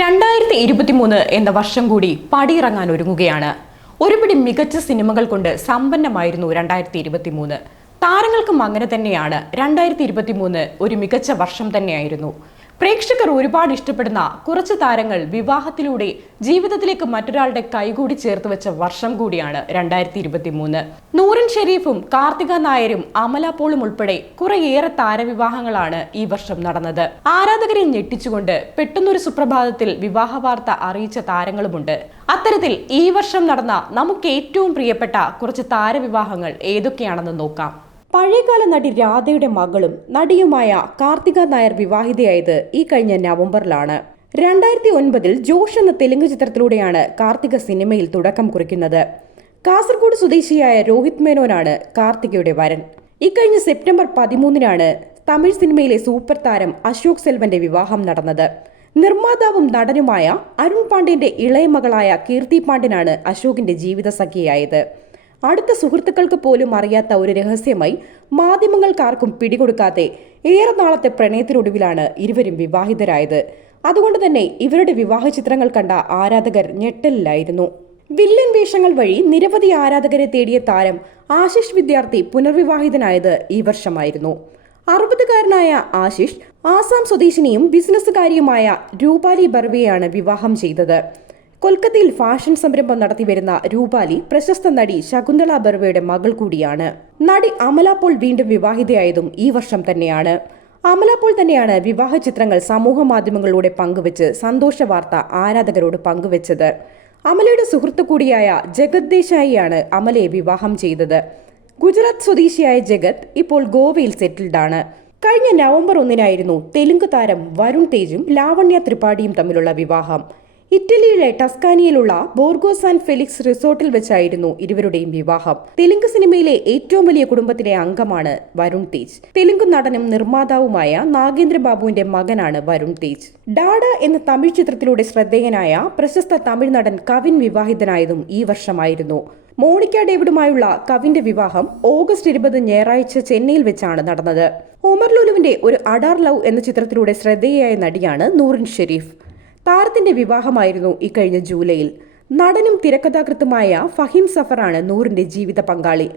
രണ്ടായിരത്തി ഇരുപത്തിമൂന്ന് എന്ന വർഷം കൂടി പടിയിറങ്ങാൻ ഒരുങ്ങുകയാണ്. ഒരുപിടി മികച്ച സിനിമകൾ കൊണ്ട് സമ്പന്നമായിരുന്നു രണ്ടായിരത്തി ഇരുപത്തിമൂന്ന് താരങ്ങൾക്കും അങ്ങനെ തന്നെയാണ് രണ്ടായിരത്തി ഇരുപത്തിമൂന്ന് ഒരു മികച്ച വർഷം തന്നെയായിരുന്നു. പ്രേക്ഷകർ ഒരുപാട് ഇഷ്ടപ്പെടുന്ന കുറച്ച് താരങ്ങൾ വിവാഹത്തിലൂടെ ജീവിതത്തിലേക്ക് മറ്റൊരാളുടെ കൈകൂടി ചേർത്ത് വെച്ച വർഷം കൂടിയാണ് രണ്ടായിരത്തി ഇരുപത്തി മൂന്ന് നൂറിൻ ഷെരീഫും കാർത്തിക നായരും അമല പോളും ഉൾപ്പെടെ കുറേയേറെ താരവിവാഹങ്ങളാണ് ഈ വർഷം നടന്നത്. ആരാധകരെ ഞെട്ടിച്ചുകൊണ്ട് പെട്ടെന്നൊരു സുപ്രഭാതത്തിൽ വിവാഹ വാർത്ത അറിയിച്ച താരങ്ങളുമുണ്ട്. അത്തരത്തിൽ ഈ വർഷം നടന്ന നമുക്ക് ഏറ്റവും പ്രിയപ്പെട്ട കുറച്ച് താരവിവാഹങ്ങൾ ഏതൊക്കെയാണെന്ന് നോക്കാം. പഴയകാല നടി രാധയുടെ മകളും നടിയുമായ കാർത്തിക നായർ വിവാഹിതയായത് ഈ കഴിഞ്ഞ നവംബറിലാണ്. രണ്ടായിരത്തി ഒൻപതിൽ ജോഷ് എന്ന തെലുങ്ക് ചിത്രത്തിലൂടെയാണ് കാർത്തിക സിനിമയിൽ തുടക്കം കുറിക്കുന്നത്. കാസർഗോഡ് സ്വദേശിയായ രോഹിത് മേനോനാണ് കാർത്തികയുടെ വരൻ. ഇക്കഴിഞ്ഞ സെപ്റ്റംബർ പതിമൂന്നിനാണ് തമിഴ് സിനിമയിലെ സൂപ്പർ താരം അശോക് സെൽവന്റെ വിവാഹം നടന്നത്. നിർമ്മാതാവും നടനുമായ അരുൺ പാണ്ഡ്യന്റെ ഇളയ മകളായ കീർത്തി പാണ്ഡ്യനാണ് അശോകിന്റെ ജീവിത സഖിയായത് അടുത്ത സുഹൃത്തുക്കൾക്ക് പോലും അറിയാത്ത ഒരു രഹസ്യമായി മാധ്യമങ്ങൾക്കാർക്കും പിടികൊടുക്കാതെ ഏറെ നാളത്തെ പ്രണയത്തിനൊടുവിലാണ് ഇരുവരും വിവാഹിതരായത്. അതുകൊണ്ട് തന്നെ ഇവരുടെ വിവാഹ ചിത്രങ്ങൾ കണ്ട ആരാധകർ ഞെട്ടലിലായിരുന്നു. വില്ലൻ വേഷങ്ങൾ വഴി നിരവധി ആരാധകരെ തേടിയ താരം ആശിഷ് വിദ്യാർത്ഥി പുനർവിവാഹിതനായത് ഈ വർഷമായിരുന്നു. അറുപതുകാരനായ ആശിഷ് ആസാം സ്വദേശിനിയും ബിസിനസ്സുകാരിയുമായ രൂപാലി ബർവെയാണ് വിവാഹം ചെയ്തത്. കൊൽക്കത്തയിൽ ഫാഷൻ സംരംഭം നടത്തിവരുന്ന രൂപാലി പ്രശസ്ത നടി ശകുന്തള ബർവയുടെ മകൾ കൂടിയാണ്. നടി അമല പോൾ വീണ്ടും വിവാഹിതയായതും ഈ വർഷം തന്നെയാണ്. അമല പോൾ തന്നെയാണ് വിവാഹ ചിത്രങ്ങൾ സമൂഹ മാധ്യമങ്ങളിലൂടെ പങ്കുവച്ച് സന്തോഷ വാർത്ത ആരാധകരോട് പങ്കുവച്ചത്. അമലയുടെ സുഹൃത്തു കൂടിയായ ജഗത് ദേശായിയാണ് അമലയെ വിവാഹം ചെയ്തത്. ഗുജറാത്ത് സ്വദേശിയായ ജഗത് ഇപ്പോൾ ഗോവയിൽ സെറ്റിൽഡ് ആണ്. കഴിഞ്ഞ നവംബർ ഒന്നിനായിരുന്നു തെലുങ്ക് താരം വരുൺ തേജും ലാവണ്യ ത്രിപാഠിയും തമ്മിലുള്ള വിവാഹം. ഇറ്റലിയിലെ ടസ്കാനിയിലുള്ള ബോർഗോ സാൻ ഫെലിക്സ് റിസോർട്ടിൽ വെച്ചായിരുന്നു ഇരുവരുടെയും വിവാഹം. തെലുങ്ക് സിനിമയിലെ ഏറ്റവും വലിയ കുടുംബത്തിലെ അംഗമാണ് വരുൺ തേജ്. തെലുങ്ക് നടനും നിർമ്മാതാവുമായ നാഗേന്ദ്ര ബാബുവിന്റെ മകനാണ് വരുൺ തേജ്. ഡാഡ എന്ന തമിഴ് ചിത്രത്തിലൂടെ ശ്രദ്ധേയനായ പ്രശസ്ത തമിഴ് നടൻ കവിൻ വിവാഹിതനായതും ഈ വർഷമായിരുന്നു. മോണിക്ക ഡേവിഡുമായുള്ള കവിന്റെ വിവാഹം ഓഗസ്റ്റ് ഇരുപത് ഞായറാഴ്ച ചെന്നൈയിൽ വെച്ചാണ് നടന്നത്. ഒമർ ലുലുവിന്റെ ഒരു അഡാർ ലവ് എന്ന ചിത്രത്തിലൂടെ ശ്രദ്ധേയയായ നടിയാണ് നൂറിൻ ഷെരീഫ്. താരത്തിന്റെ വിവാഹമായിരുന്നു ഇക്കഴിഞ്ഞ ജൂലൈയിൽ. നടനും തിരക്കഥാകൃത്തുമായ ഫഹീം സഫറാണ് നൂറിന്റെ ജീവിത പങ്കാളി.